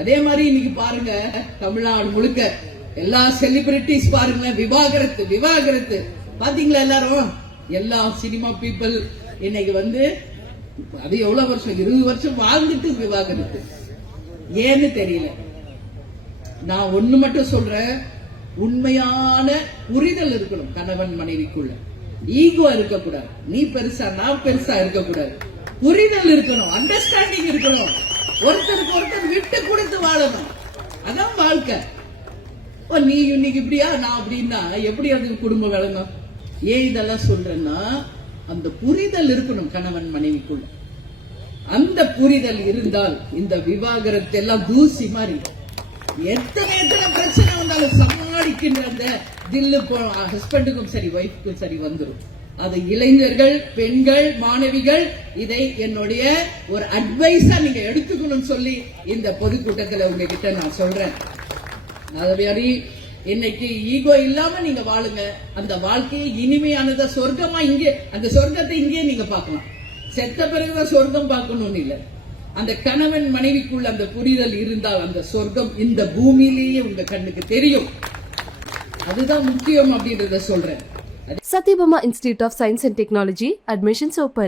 அதே மாதிரி இன்னைக்கு பாருங்க, தமிழ்நாடு முழுக்க எல்லா செலிபிரிட்டிஸ் பாருங்க, விவாகரத்து பாத்தீங்களா? எல்லாரும் எல்லா சினிமா பீப்புள் இன்னைக்கு அது எவ்வளவு வருஷம், 20 வருஷம் வாழ்ந்துட்டு விவாகரத்து. ஏன்னு தெரியல. நான் ஒண்ணு மட்டும் சொல்றேன், உண்மையான புரிதல் இருக்கணும் கணவன் மனைவிக்குள்ள. ஈகோ இருக்கக்கூடாது, நீ பெருசா நான் பெருசா இருக்கக்கூடாது. புரிதல் இருக்கணும், அண்டர்ஸ்டாண்டிங் இருக்கணும், ஒருத்தருக்கு ஒருத்தர் விட்டு கொடுத்து வாழணும். அதான் வாழ்க்கை. நீ இன்னைக்கு இப்படியா நான் அப்படின்னா எப்படி அது குடும்பம் வளரும்? ஏன் இதெல்லாம் சொல்றேன்னா, அந்த புரிதல் இருக்கணும் கணவன் மனைவிக்குள்ள. அந்த புரிதல் இருந்தால் இந்த விவாகரத்து எல்லாம் தூசி மாதிரி. எத்தனை பிரச்சனை வந்தாலும் சமாளிக்கின்ற அந்த தில்லு ஹஸ்பண்டுக்கும் சரி ஒய்ஃப்க்கும் சரி வந்துடும். அது இளைஞர்கள், பெண்கள், மாணவிகள் இதை என்னுடைய ஒரு அட்வைஸா நீங்க எடுத்துக்கணும்னு சொல்லி இந்த பொதுக்கூட்டத்தில் உங்ககிட்ட நான் சொல்றேன். அதே இன்னைக்கு ஈகோ இல்லாம நீங்க வாழுங்க. அந்த வாழ்க்கையை இனிமையானத சொர்க்கமா இங்கே, அந்த சொர்க்கத்தை இங்கே நீங்க பார்க்கலாம். செத்த பிறகுதான் சொர்க்கம் பார்க்கணும்னு இல்லை. அந்த கணவன் மனைவிக்குள்ள அந்த புரிதல் இருந்தால் அந்த சொர்க்கம் இந்த பூமியிலேயே உங்க கண்ணுக்கு தெரியும். அதுதான் முக்கியம் அப்படின்றத சொல்றேன். Satyabama Institute of Science and Technology, admissions open.